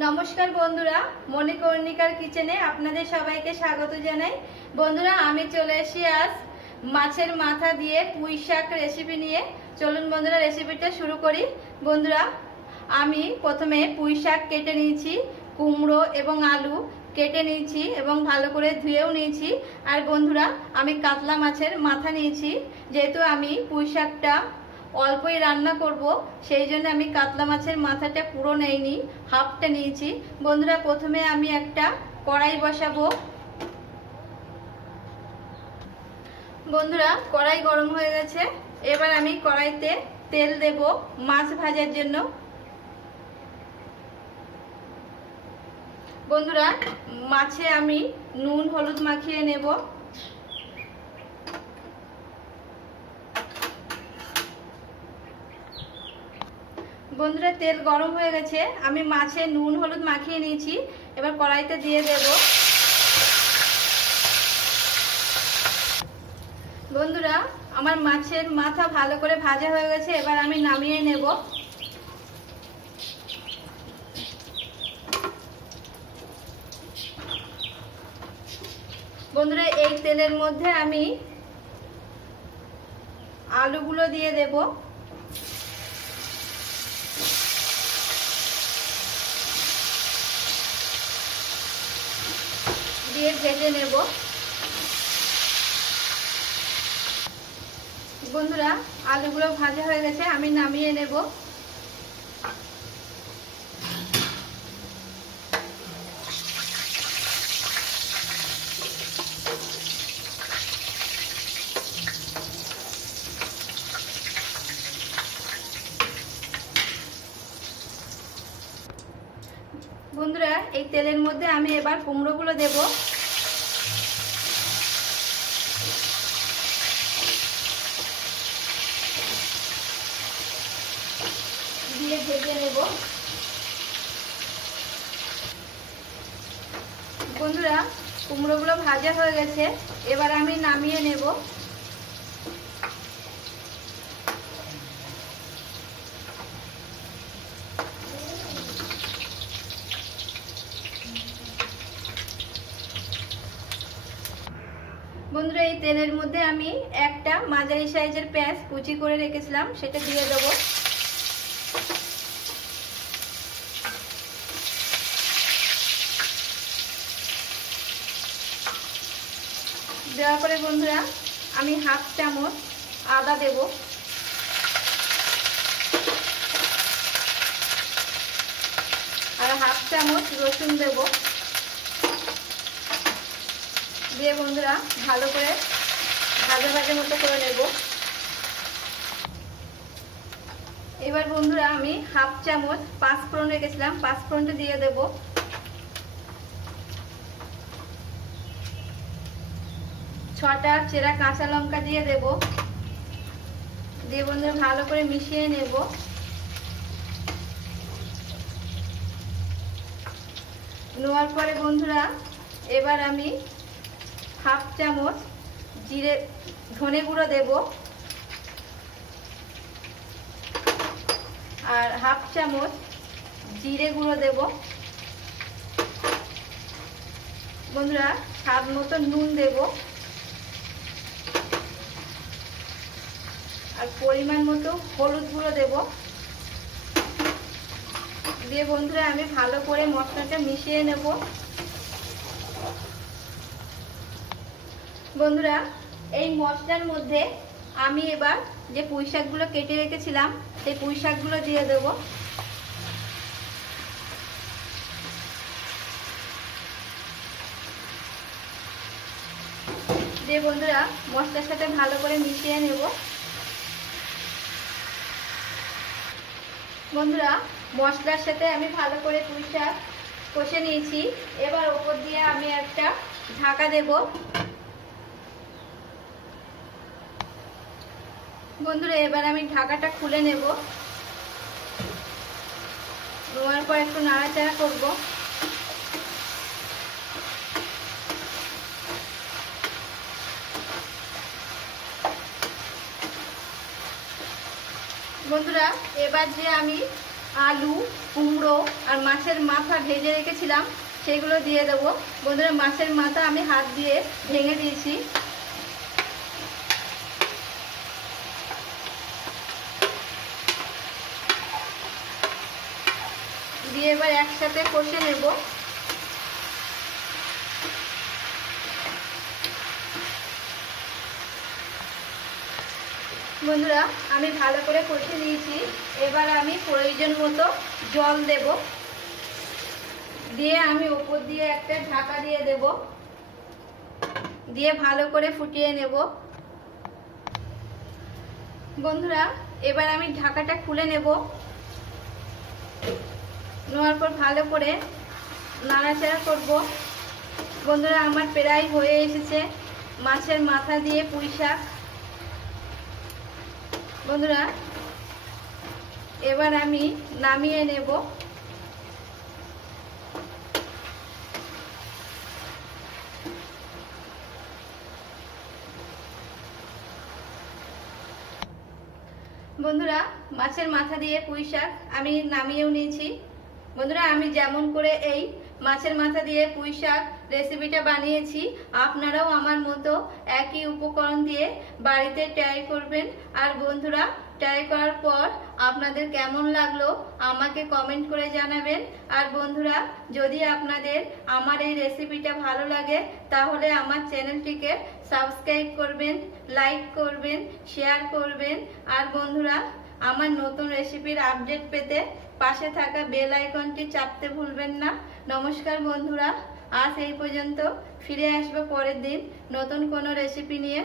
নমস্কার বন্ধুরা, মণিকর্ণিকার কিচেনে আপনাদের সবাইকে স্বাগত জানাই। বন্ধুরা, আমি চলে এসেছি আজ মাছের মাথা দিয়ে পুঁই শাক রেসিপি নিয়ে। চলুন বন্ধুরা, রেসিপিটা শুরু করি। বন্ধুরা, আমি প্রথমে পুঁই শাক কেটে নিয়েছি, কুমড়ো এবং আলু কেটে নিয়েছি এবং ভালো করে ধুয়েও নিয়েছি। আর বন্ধুরা, আমি কাতলা মাছের মাথা নিয়েছি। যেহেতু আমি পুঁই শাকটা অল্পই রান্না করব, সেই জন্য আমি কাতলা মাছের মাথাটা পুরো নেইনি, হাফটা নিয়েছি। বন্ধুরা, প্রথমে আমি একটা কড়াই বসাবো। বন্ধুরা, কড়াই গরম হয়ে গেছে। এবার আমি কড়াইতে তেল দেব মাছ ভাজার জন্য। বন্ধুরা, মাছে আমি নুন হলুদ মাখিয়ে নেব। বন্ধুরা, তেল গরম হয়ে গেছে, আমি মাছে নুন হলুদ মাখিয়ে নিয়েছি। এবার কড়াইতে দিয়ে দেব। বন্ধুরা, আমার মাছের মাথা ভালো করে ভাজা হয়ে গেছে, এবার আমি নামিয়ে নেব। বন্ধুরা, এই তেলের মধ্যে আমি আলুগুলো দিয়ে দেব। দিয়ে ভেজে নেব। বন্ধুরা, আলুগুলো ভাজা হয়ে গেছে, আমি নামিয়ে নেব। বন্ধুরা, এই তেলের মধ্যে আমি এবার কুমড়োগুলো দেব। দিয়ে ভেজে নেব। বন্ধুরা, কুমড়োগুলো ভাজা হয়ে গেছে, এবার আমি নামিয়ে নেব। বন্ধুরা, এই তেলের মধ্যে আমি একটা মাঝারি সাইজের পেঁয়াজ কুচি করে রেখেছিলাম, সেটা দিয়ে দেবো। দেওয়ার পরে বন্ধুরা, আমি হাফ চামচ আদা দেব। আর হাফ চামচ রসুন দেব। দিয়ে বন্ধুরা, ভালো করে ভাজা ভাজা মতো করে নেব। এবার বন্ধুরা, আমি হাফ চামচ পাঁচফোড়ন রেখেছিলাম, পাঁচফোড়নটা দিয়ে দেব। ছটা চেরা কাঁচা লঙ্কা দিয়ে দেব। দিয়ে বন্ধুরা, ভালো করে মিশিয়ে নেব। নেওয়ার পরে বন্ধুরা, এবার আমি হাফ চামচ ধনে গুঁড়ো দেব। আর হাফ চামচ জিরে গুঁড়ো দেব। বন্ধুরা, স্বাদ মতো নুন দেব। আর পরিমাণ মতো হলুদ গুঁড়ো দেব। দিয়ে বন্ধুরা, আমি ভালো করে মশলাটা মিশিয়ে নেব। বন্ধুরা, এই মশলার মধ্যে আমি এবার যে পুঁই শাকগুলো কেটে রেখেছিলাম, সেই পুঁই শাকগুলো দিয়ে দেব। দিয়ে বন্ধুরা, মশলার সাথে ভালো করে মিশিয়ে নেব। বন্ধুরা, মশলার সাথে আমি ভালো করে পুঁই শাক কষে নিয়েছি। এবার ওপর দিয়ে আমি একটা ঢাকা দেব। বন্ধুরা, এবার আমি ঢাকাটা খুলে নেব। নেওয়ার পর একটু নাড়াচাড়া করব। বন্ধুরা, এবার যে আমি আলু, কুমড়ো আর মাছের মাথা ভেজে রেখেছিলাম, সেগুলো দিয়ে দেবো। বন্ধুরা, মাছের মাথা আমি হাত দিয়ে ভেঙে দিয়েছি। দিয়ে এবার একসাথে কষে নেব। বন্ধুরা, আমি ভালো করে কষে নিয়েছি। এবার আমি প্রয়োজন মতো জল দেব, দিয়ে আমি ওপর দিয়ে একটা ঢাকা দিয়ে দেব, দিয়ে ভালো করে ফুটিয়ে নেব। বন্ধুরা, এবার আমি ঢাকাটা খুলে নেব। নেওয়ার পর ভালো করে নাড়াচাড়া করব। বন্ধুরা, আমার প্রায় হয়ে এসেছে মাছের মাথা দিয়ে পুঁই শাক। বন্ধুরা, এবার আমি নামিয়ে নেব। বন্ধুরা, মাছের মাথা দিয়ে পুঁই শাক আমি নামিয়েও নিয়েছি। বন্ধুরা, আমি যেমন করে এই মাছের মাথা দিয়ে পুঁই শাক রেসিপিটা বানিয়েছি, আপনারাও আমার মতো একই উপকরণ দিয়ে বাড়িতে ট্রাই করবেন। আর বন্ধুরা, ট্রাই করার পর আপনাদের কেমন লাগলো আমাকে কমেন্ট করে জানাবেন। আর বন্ধুরা, যদি আপনাদের আমার এই রেসিপিটা ভালো লাগে তাহলে আমার চ্যানেলটিকে সাবস্ক্রাইব করবেন, লাইক করবেন, শেয়ার করবেন। আর বন্ধুরা, আমার নতুন রেসিপির আপডেট পেতে পাশে থাকা বেল আইকনটি চাপতে ভুলবেন না। নমস্কার বন্ধুরা, আজ এই পর্যন্ত। ফিরে আসবো পরের দিন নতুন কোনো রেসিপি নিয়ে।